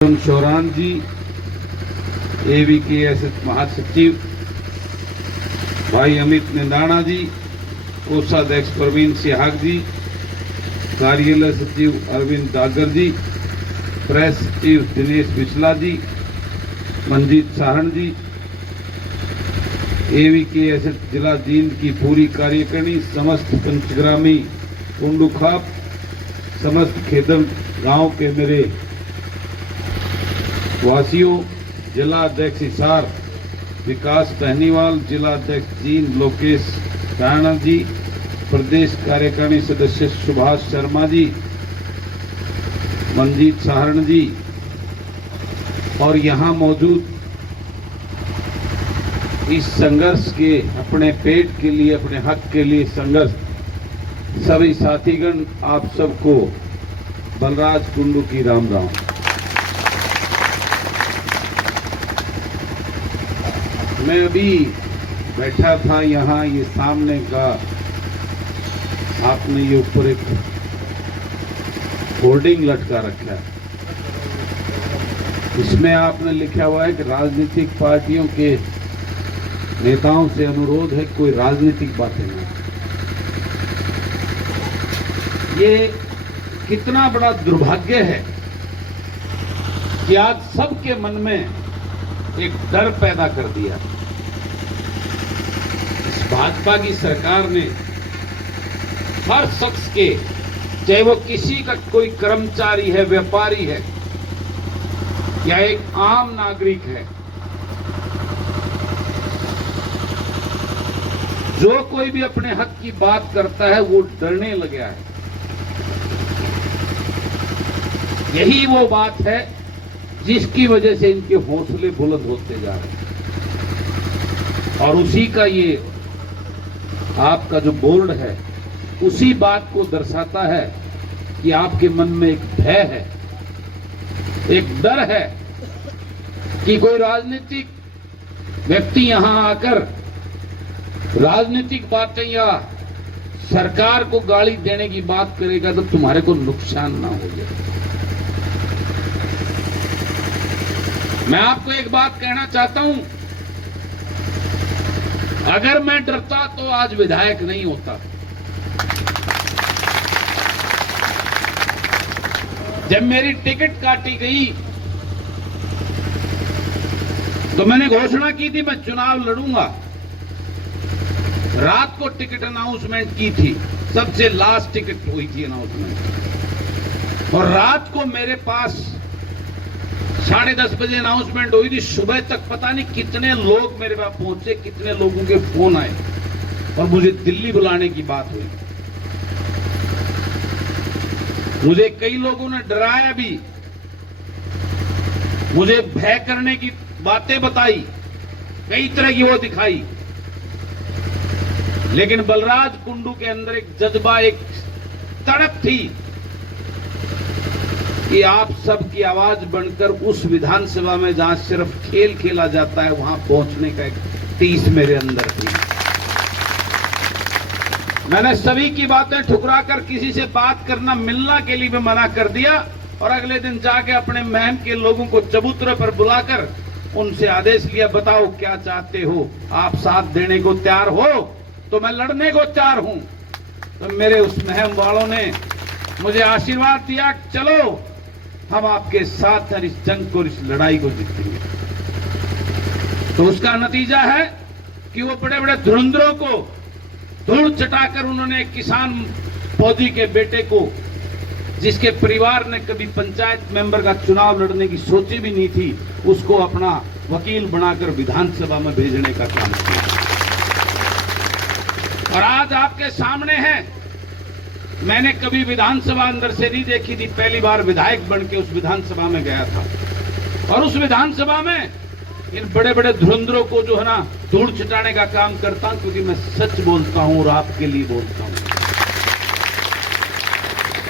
शौरान जी, AVKSS महासचिव भाई अमित निंदाणा जी, कोषाध्यक्ष प्रवीण सिहाग जी, कार्यालय सचिव अरविंद डागर जी, प्रेस सचिव दिनेश बिस्ला जी, मंजीत साहण जी, AVKSS जिला जींद की पूरी कार्यकारिणी, समस्त पंचग्रामी कुंडुखाप, समस्त खेदम गांव के मेरे वासियों, जिला अध्यक्ष हिसार विकास टहनीवाल, जिला अध्यक्ष जींद लोकेश राणा जी, प्रदेश कार्यकारिणी सदस्य सुभाष शर्मा जी, मंजीत साहण जी और यहाँ मौजूद इस संघर्ष के अपने पेट के लिए, अपने हक के लिए संघर्ष सभी साथीगण, आप सबको बलराज कुंडू की राम राम। मैं अभी बैठा था यहाँ, ये सामने का आपने ये ऊपर एक होर्डिंग लटका रखा है, इसमें आपने लिखा हुआ है कि राजनीतिक पार्टियों के नेताओं से अनुरोध है कोई राजनीतिक बातें ना। ये कितना बड़ा दुर्भाग्य है कि आज सबके मन में एक डर पैदा कर दिया। इस भाजपा की सरकार ने हर शख्स के, चाहे वो किसी का कोई कर्मचारी है, व्यापारी है या एक आम नागरिक है, जो कोई भी अपने हक की बात करता है वो डरने लगा है। यही वो बात है जिसकी वजह से इनके हौसले बुलंद होते जा रहे हैं और उसी का ये आपका जो बोर्ड है उसी बात को दर्शाता है कि आपके मन में एक भय है, एक डर है कि कोई राजनीतिक व्यक्ति यहां आकर राजनीतिक बातें या सरकार को गाली देने की बात करेगा तो तुम्हारे को नुकसान ना हो जाए। मैं आपको एक बात कहना चाहता हूं, अगर मैं डरता तो आज विधायक नहीं होता। जब मेरी टिकट काटी गई तो मैंने घोषणा की थी मैं चुनाव लड़ूंगा। रात को टिकट अनाउंसमेंट की थी, सबसे लास्ट टिकट हुई थी अनाउंसमेंट, और रात को मेरे पास 10:30 बजे अनाउंसमेंट हुई थी। सुबह तक पता नहीं कितने लोग मेरे पास पहुंचे, कितने लोगों के फोन आए और मुझे दिल्ली बुलाने की बात हुई। मुझे कई लोगों ने डराया भी, मुझे भय करने की बातें बताई, कई तरह की वो दिखाई, लेकिन बलराज कुंडू के अंदर एक जज्बा, एक तड़प थी कि आप सबकी आवाज बनकर उस विधानसभा में जहां सिर्फ खेल खेला जाता है वहां पहुंचने का एक टीस मेरे अंदर थी। मैंने सभी की बातें ठुकराकर किसी से बात करना, मिलना के लिए भी मना कर दिया और अगले दिन जाके अपने महम के लोगों को चबूतरे पर बुलाकर उनसे आदेश लिया, बताओ क्या चाहते हो, आप साथ देने को तैयार हो तो मैं लड़ने को तैयार हूं। तो मेरे उस महम वालों ने मुझे आशीर्वाद दिया, चलो हम आपके साथ हैं, इस जंग को, इस लड़ाई को जीतेंगे। तो उसका नतीजा है कि वो बड़े बड़े धुरंधरों को धूल चटाकर उन्होंने किसान फौजी के बेटे को, जिसके परिवार ने कभी पंचायत मेंबर का चुनाव लड़ने की सोची भी नहीं थी, उसको अपना वकील बनाकर विधानसभा में भेजने का काम किया। और आज आपके सामने है, मैंने कभी विधानसभा अंदर से नहीं देखी थी, पहली बार विधायक बन के उस विधानसभा में गया था और उस विधानसभा में इन बड़े बड़े धुरंधरों को जो है ना धूल छिटाने का काम करता हूं, क्योंकि मैं सच बोलता हूं और आपके लिए बोलता हूं।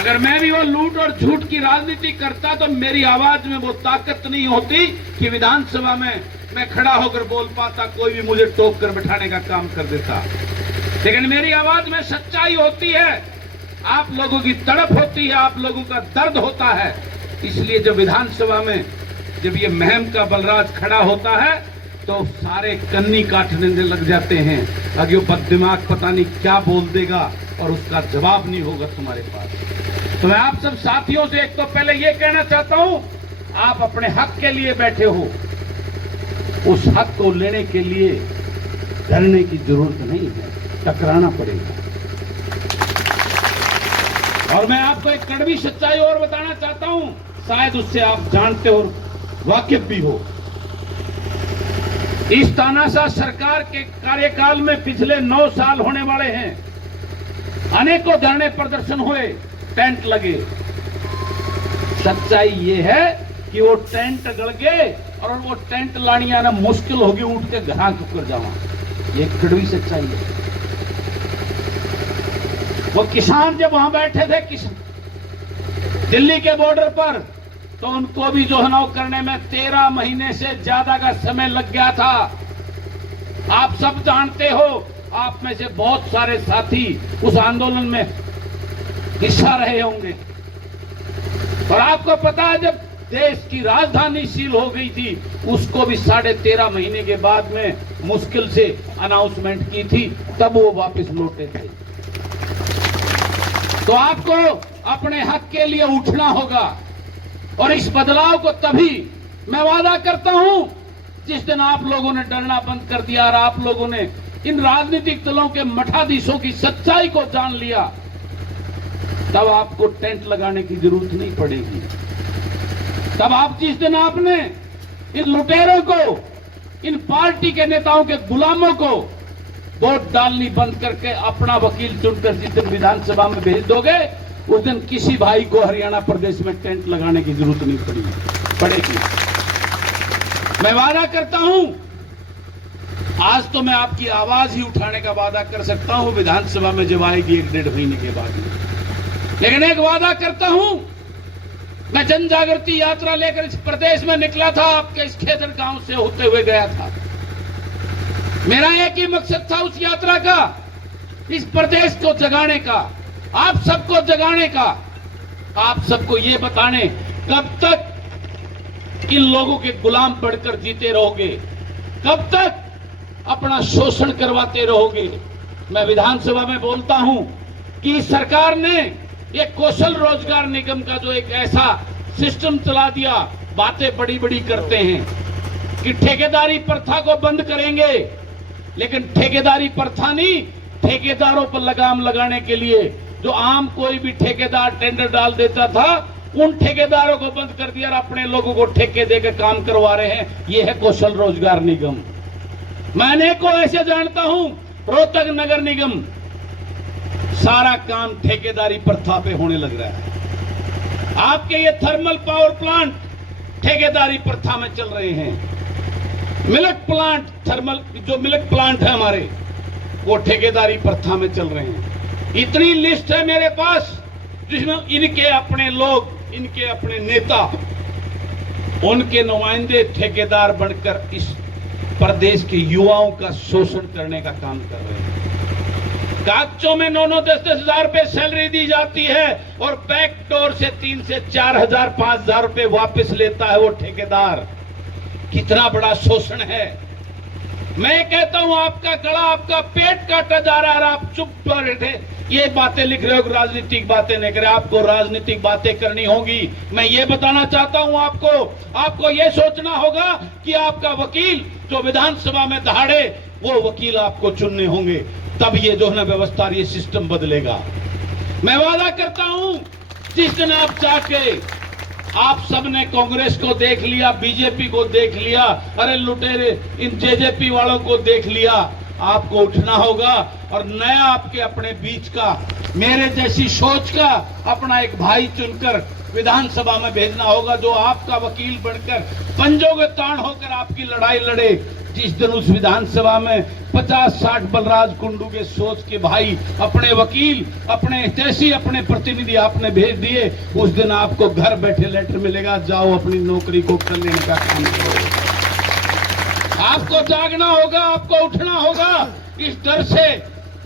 अगर मैं भी वो लूट और झूठ की राजनीति करता तो मेरी आवाज में वो ताकत नहीं होती कि विधानसभा में मैं खड़ा होकर बोल पाता, कोई भी मुझे टोक कर बैठाने का काम कर देता। लेकिन मेरी आवाज में सच्चाई होती है, आप लोगों की तड़प होती है, आप लोगों का दर्द होता है, इसलिए जब विधानसभा में जब ये महम का बलराज खड़ा होता है तो सारे कन्नी काटने लग जाते हैं। अगर वो बददिमाग पता नहीं क्या बोल देगा और उसका जवाब नहीं होगा तुम्हारे पास। तो मैं आप सब साथियों से एक तो पहले ये कहना चाहता हूं, आप अपने हक के लिए बैठे हो, उस हक को लेने के लिए डरने की जरूरत नहीं है, टकराना पड़ेगा। और मैं आपको एक कड़वी सच्चाई और बताना चाहता हूं, शायद उससे आप जानते और वाकिफ भी हो। इस तानाशाह सरकार के कार्यकाल में पिछले 9 साल होने वाले हैं। अनेकों धरने प्रदर्शन हुए, टेंट लगे। सच्चाई ये है कि वो टेंट गड़ गए और वो टेंट लानिया ना मुश्किल होगी, उठ के घरा चुकर जावा। ये कड़वी सच्चाई है। वो किसान जब वहां बैठे थे दिल्ली के बॉर्डर पर, तो उनको भी जो है ना करने में 13 महीने से ज्यादा का समय लग गया था। आप सब जानते हो, आप में से बहुत सारे साथी उस आंदोलन में हिस्सा रहे होंगे। और आपको पता है, जब देश की राजधानी सील हो गई थी, उसको भी 13.5 महीने के बाद में मुश्किल से अनाउंसमेंट की थी, तब वो वापस लौटे थे। तो आपको अपने हक के लिए उठना होगा और इस बदलाव को तभी मैं वादा करता हूं जिस दिन आप लोगों ने डरना बंद कर दिया और आप लोगों ने इन राजनीतिक दलों के मठाधीशों की सच्चाई को जान लिया, तब आपको टेंट लगाने की जरूरत नहीं पड़ेगी। तब आप जिस दिन आपने इन लुटेरों को, इन पार्टी के नेताओं के गुलामों को वोट डालनी बंद करके अपना वकील चुनकर जिस दिन विधानसभा में भेज दोगे, उस दिन किसी भाई को हरियाणा प्रदेश में टेंट लगाने की जरूरत नहीं पड़ेगी। मैं वादा करता हूं, आज तो मैं आपकी आवाज ही उठाने का वादा कर सकता हूं, विधानसभा में जब आएगी 1-1.5 महीने के बाद में। लेकिन एक वादा करता हूं, मैं जन जागृति यात्रा लेकर इस प्रदेश में निकला था, आपके इस खेतर गांव से होते हुए गया था। मेरा एक ही मकसद था उस यात्रा का, इस प्रदेश को जगाने का, आप सबको जगाने का, आप सबको ये बताने कब तक इन लोगों के गुलाम बढ़कर जीते रहोगे, कब तक अपना शोषण करवाते रहोगे। मैं विधानसभा में बोलता हूं कि सरकार ने एक कौशल रोजगार निगम का जो एक ऐसा सिस्टम चला दिया, बातें बड़ी बड़ी करते हैं कि ठेकेदारी प्रथा को बंद करेंगे, लेकिन ठेकेदारी प्रथा नहीं, ठेकेदारों पर लगाम लगाने के लिए जो आम कोई भी ठेकेदार टेंडर डाल देता था, उन ठेकेदारों को बंद कर दिया और अपने लोगों को ठेके देकर काम करवा रहे हैं। यह है कौशल रोजगार निगम। मैंने को ऐसे जानता हूं, रोहतक नगर निगम सारा काम ठेकेदारी प्रथा पे होने लग रहा है। आपके ये थर्मल पावर प्लांट ठेकेदारी प्रथा में चल रहे हैं। मिल्क प्लांट, थर्मल जो मिल्क प्लांट है हमारे, वो ठेकेदारी प्रथा में चल रहे हैं। इतनी लिस्ट है मेरे पास जिसमें इनके अपने लोग, इनके अपने नेता, उनके नुमाइंदे ठेकेदार बनकर इस प्रदेश के युवाओं का शोषण करने का काम कर रहे हैं। कागजों में 9-9, 10-10 हजार रुपए सैलरी दी जाती है और बैक डोर से 3 से 4 हजार, 5 हजार रुपए वापस लेता है वो ठेकेदार। कितना बड़ा शोषण है। मैं कहता हूं, आपका गला, आपका पेट काटा जा रहा है और आप चुप बैठे ये बातें लिख रहे हो, राजनीतिक बातें नहीं करे। आपको राजनीतिक बातें करनी होगी। मैं ये बताना चाहता हूं आपको ये सोचना होगा कि आपका वकील जो विधानसभा में दहाड़े, वो वकील आपको चुनने होंगे, तब ये जो है व्यवस्था, ये सिस्टम बदलेगा। मैं वादा करता हूं, जिस दिन आप जाके आप सबने कांग्रेस को देख लिया, बीजेपी को देख लिया, अरे लुटेरे इन जेजेपी वालों को देख लिया, आपको उठना होगा और नया आपके अपने बीच का, मेरे जैसी सोच का अपना एक भाई चुनकर विधानसभा में भेजना होगा, जो आपका वकील बनकर पंजों के तान होकर आपकी लड़ाई लड़े। जिस दिन उस विधानसभा में 50-60 बलराज कुंडू के सोच के भाई, अपने वकील, अपने जैसी अपने प्रतिनिधि आपने भेज दिए, उस दिन आपको घर बैठे लेटर मिलेगा, जाओ अपनी नौकरी को कर लेने का काम करो। आपको जागना होगा, आपको उठना होगा। इस डर से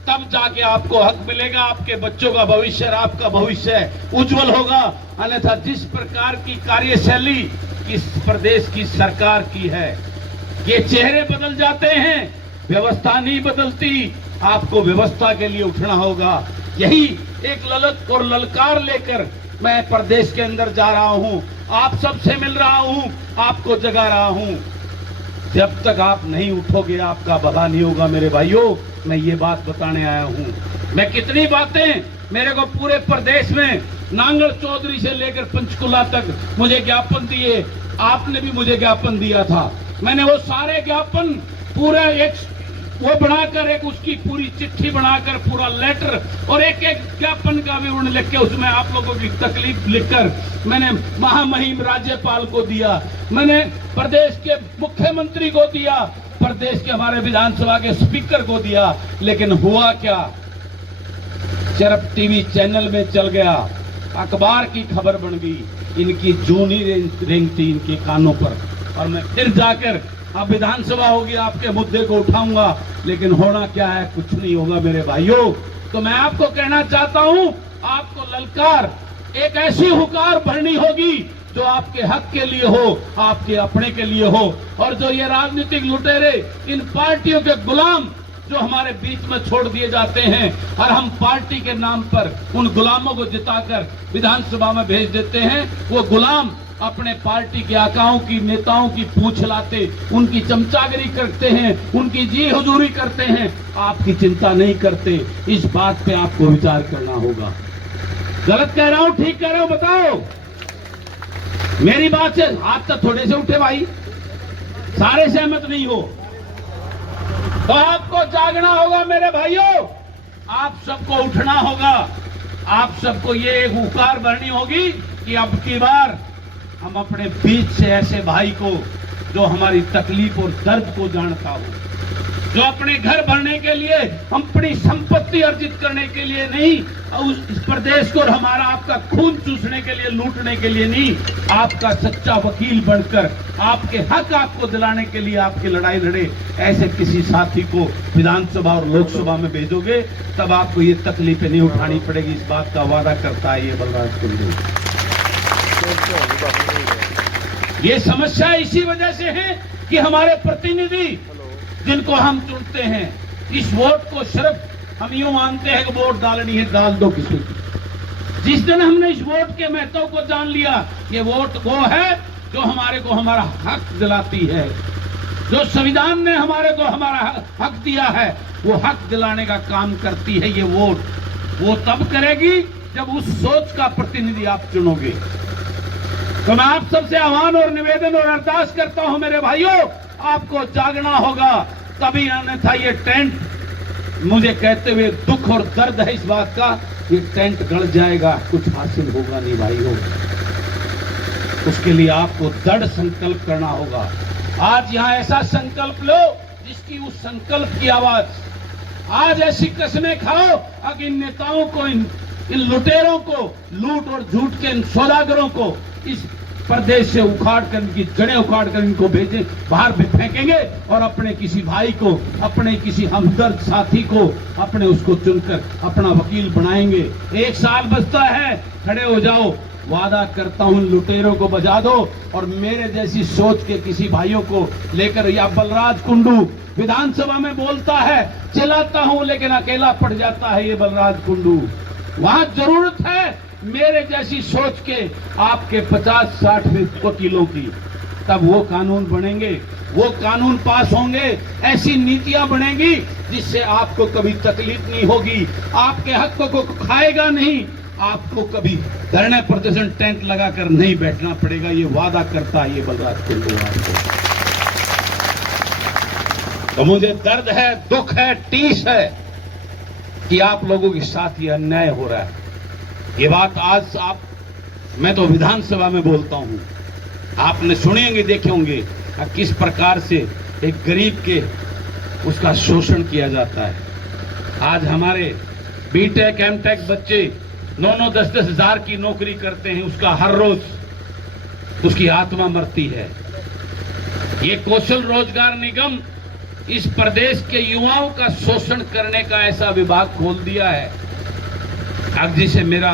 तब जाके आपको हक मिलेगा, आपके बच्चों का भविष्य, आपका भविष्य उज्जवल होगा। अन्यथा जिस प्रकार की कार्यशैली इस प्रदेश की सरकार की है, ये चेहरे बदल जाते हैं, व्यवस्था नहीं बदलती। आपको व्यवस्था के लिए उठना होगा। यही एक ललक और ललकार लेकर मैं प्रदेश के अंदर जा रहा हूं, आप सबसे मिल रहा हूं, आपको जगा रहा हूं। जब तक आप नहीं उठोगे आपका भला नहीं होगा मेरे भाइयों। मैं ये बात बताने आया हूं। मैं कितनी बातें, मेरे को पूरे प्रदेश में नांगल चौधरी से लेकर पंचकुला तक मुझे ज्ञापन दिए, आपने भी मुझे ज्ञापन दिया था। मैंने वो सारे ज्ञापन पूरा एक वो बनाकर, एक उसकी पूरी चिट्ठी बनाकर, पूरा लेटर और एक एक ज्ञापन का विवरण लिख के उसमें आप लोगों की तकलीफ लिखकर मैंने महामहिम राज्यपाल को दिया, मैंने प्रदेश के मुख्यमंत्री को दिया, प्रदेश के हमारे विधानसभा के स्पीकर को दिया। लेकिन हुआ क्या, सिर्फ टीवी चैनल में चल गया, अखबार की खबर बन गई, इनकी जून ही रेंगती इनके कानों पर। और मैं फिर जाकर अब विधानसभा होगी, आपके मुद्दे को उठाऊंगा, लेकिन होना क्या है, कुछ नहीं होगा मेरे भाइयों। तो मैं आपको कहना चाहता हूं, आपको ललकार, एक ऐसी हुकार भरनी होगी जो आपके हक के लिए हो, आपके अपने के लिए हो। और जो ये राजनीतिक लुटेरे, इन पार्टियों के गुलाम जो हमारे बीच में छोड़ दिए जाते हैं और हम पार्टी के नाम पर उन गुलामों को जिताकर विधानसभा में भेज देते हैं, वो गुलाम अपने पार्टी के आकाओं की, नेताओं की पूंछ लाते, उनकी चमचागिरी करते हैं, उनकी जी हुजूरी करते हैं, आपकी चिंता नहीं करते। इस बात पे आपको विचार करना होगा। गलत कह रहा हूं, ठीक कह रहा हूं, बताओ। मेरी बात से हाथ तक थोड़े से उठे भाई, सारे सहमत नहीं हो तो आपको जागना होगा मेरे भाइयों, आप सबको उठना होगा, आप सबको ये एक हुकार भरनी होगी कि अब की बार हम अपने बीच से ऐसे भाई को जो हमारी तकलीफ और दर्द को जानता हो, जो अपने घर भरने के लिए, अपनी संपत्ति अर्जित करने के लिए नहीं, इस प्रदेश को और हमारा आपका खून चूसने के लिए, लूटने के लिए नहीं, आपका सच्चा वकील बनकर आपके हक आपको दिलाने के लिए आपकी लड़ाई लड़े, ऐसे किसी साथी को विधानसभा और लोकसभा में भेजोगे, तब आपको ये तकलीफें नहीं उठानी पड़ेगी। इस बात का वादा करता है ये बलराज कुंडू। ये समस्या इसी वजह से है कि हमारे प्रतिनिधि जिनको हम चुनते हैं, इस वोट को सिर्फ हम यूं मानते हैं कि वोट डालनी है, डाल दो किसी को। जिस दिन हमने इस वोट के महत्व को जान लिया, ये वोट वो है जो हमारे को हमारा हक दिलाती है, जो संविधान ने हमारे को हमारा हक दिया है, वो हक दिलाने का काम करती है ये वोट। वो तब करेगी जब उस सोच का प्रतिनिधि आप चुनोगे। तो मैं आप सबसे आह्वान और निवेदन और अरदास करता हूं मेरे भाइयों, आपको जागना होगा, तभी अन्यथा ये टेंट, मुझे कहते हुए दुख और दर्द है इस बात का, ये टेंट गड़ जाएगा, कुछ हासिल होगा नहीं भाइयों। उसके लिए आपको दृढ़ संकल्प करना होगा। आज यहां ऐसा संकल्प लो जिसकी उस संकल्प की आवाज, आज ऐसी कसमें खाओ कि इन नेताओं को, इन लुटेरों को, लूट और झूठ के इन सौदागरों को इस प्रदेश से उखाड़ कर, इनकी जड़ें उखाड़ कर इनको भेजें, बाहर भी फेंकेंगे और अपने किसी भाई को, अपने किसी हमदर्द साथी को, अपने उसको चुनकर अपना वकील बनाएंगे। 1 साल बचता है, खड़े हो जाओ, वादा करता हूं लुटेरों को बजा दो और मेरे जैसी सोच के किसी भाइयों को लेकर। या बलराज कुंडू विधानसभा में बोलता है, चिल्लाता हूं लेकिन अकेला पड़ जाता है, ये बलराज कुंडू। वहां जरूरत है मेरे जैसी सोच के आपके 50-60 वकीलों की, तब वो कानून बनेंगे, वो कानून पास होंगे, ऐसी नीतियां बनेगी जिससे आपको कभी तकलीफ नहीं होगी, आपके हकों को खाएगा नहीं, आपको कभी धरने प्रदर्शन टेंट लगाकर नहीं बैठना पड़ेगा। ये वादा करता है ये बलराज कुंडू आपको। तो मुझे दर्द है, दुख है, टीस है कि आप लोगों के साथ ये अन्याय हो रहा है। ये बात आज आप, मैं तो विधानसभा में बोलता हूं, आपने सुनेंगे, देखे होंगे किस प्रकार से एक गरीब के उसका शोषण किया जाता है। आज हमारे बीटेक एमटेक बच्चे 9-10 हजार की नौकरी करते हैं, उसका हर रोज उसकी आत्मा मरती है। ये कौशल रोजगार निगम इस प्रदेश के युवाओं का शोषण करने का ऐसा विभाग खोल दिया है, अब जिसे मेरा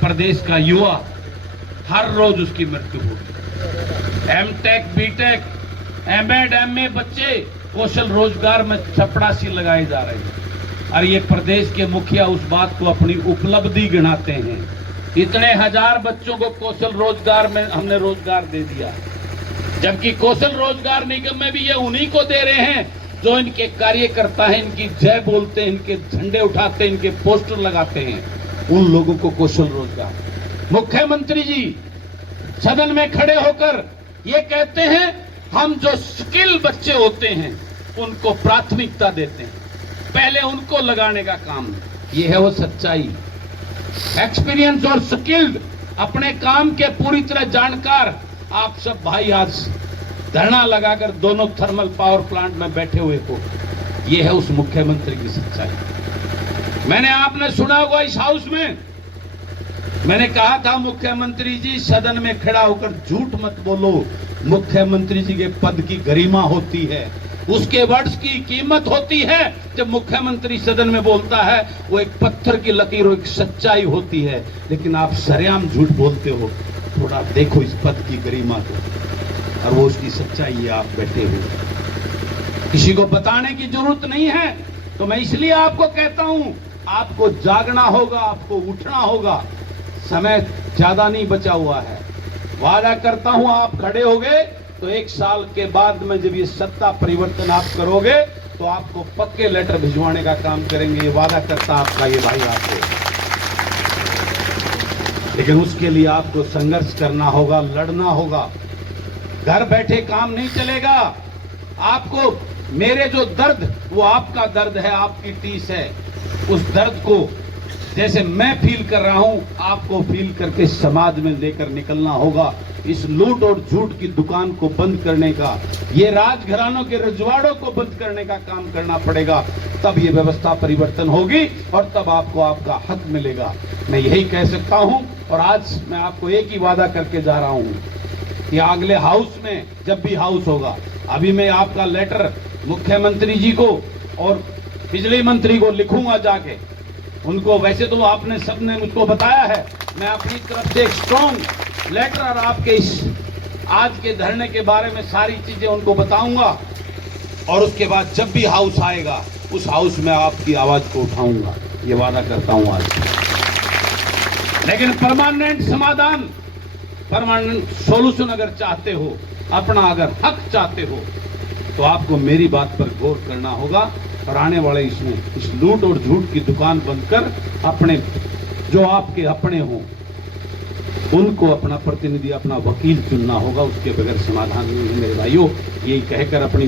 प्रदेश का युवा हर रोज उसकी मृत्यु होगी। एमटेक, बीटेक, एमएड, एमए बच्चे कौशल रोजगार में चपड़ासी लगाए जा रहे हैं और ये प्रदेश के मुखिया उस बात को अपनी उपलब्धि गिनाते हैं। इतने हजार बच्चों को कौशल रोजगार में हमने रोजगार दे दिया, जबकि कौशल रोजगार निगम में भी ये उन्हीं को दे रहे हैं जो इनके कार्यकर्ता हैं, इनकी जय बोलते हैं, इनके झंडे उठाते हैं, इनके पोस्टर लगाते हैं, उन लोगों को कौशल रोजगार। मुख्यमंत्री जी सदन में खड़े होकर ये कहते हैं हम जो स्किल बच्चे होते हैं उनको प्राथमिकता देते हैं, पहले उनको लगाने का काम। ये है वो सच्चाई। एक्सपीरियंस और स्किल्ड, अपने काम के पूरी तरह जानकार आप सब भाई आज धरना लगाकर दोनों थर्मल पावर प्लांट में बैठे हुए हो, ये है उस मुख्यमंत्री की सच्चाई। मैंने आपने सुना होगा इस हाउस में मैंने कहा था मुख्यमंत्री जी सदन में खड़ा होकर झूठ मत बोलो, मुख्यमंत्री जी के पद की गरिमा होती है, उसके वर्ड्स की कीमत होती है। जब मुख्यमंत्री सदन में बोलता है वो एक पत्थर की लकीर, एक सच्चाई होती है, लेकिन आप सरेआम झूठ बोलते हो। थोड़ा देखो इस पद की गरिमा को और वो उसकी सच्चाई है। आप बैठे हो, किसी को बताने की जरूरत नहीं है। तो मैं इसलिए आपको कहता हूं आपको जागना होगा, आपको उठना होगा, समय ज्यादा नहीं बचा हुआ है। वादा करता हूं आप खड़े होगे तो 1 साल के बाद में जब ये सत्ता परिवर्तन आप करोगे तो आपको पक्के लेटर भिजवाने का काम करेंगे, ये वादा करता आपका ये भाई आपको। लेकिन उसके लिए आपको संघर्ष करना होगा, लड़ना होगा। घर बैठे काम नहीं चलेगा। आपको मेरे जो दर्द वो आपका दर्द है, आपकी टीस है, उस दर्द को जैसे मैं फील कर रहा हूं आपको फील करके समाज में लेकर निकलना होगा। इस लूट और झूठ की दुकान को बंद करने का, ये राजघरानों के रजवाड़ों को बंद करने का काम करना पड़ेगा, तब ये व्यवस्था परिवर्तन होगी और तब आपको आपका हक मिलेगा। मैं यही कह सकता हूं और आज मैं आपको एक ही वादा करके जा रहा हूं कि अगले हाउस में जब भी हाउस होगा, अभी मैं आपका लेटर मुख्यमंत्री जी को और बिजली मंत्री को लिखूंगा जाके उनको। वैसे तो आपने सबने मुझको बताया है, मैं अपनी तरफ से एक स्ट्रॉन्ग लेटर और आपके इस आज के धरने के बारे में सारी चीजें उनको बताऊंगा और उसके बाद जब भी हाउस आएगा उस हाउस में आपकी आवाज को उठाऊंगा, ये वादा करता हूं आज। लेकिन परमानेंट समाधान, परमानेंट सॉल्यूशन अगर चाहते हो, अपना अगर हक चाहते हो, तो आपको मेरी बात पर गौर करना होगा और आने वाले इसमें इस लूट और झूठ की दुकान बंद कर अपने जो आपके अपने हों उनको अपना प्रतिनिधि, अपना वकील चुनना होगा। उसके बगैर समाधान नहीं है मेरे भाइयों। यही कहकर अपनी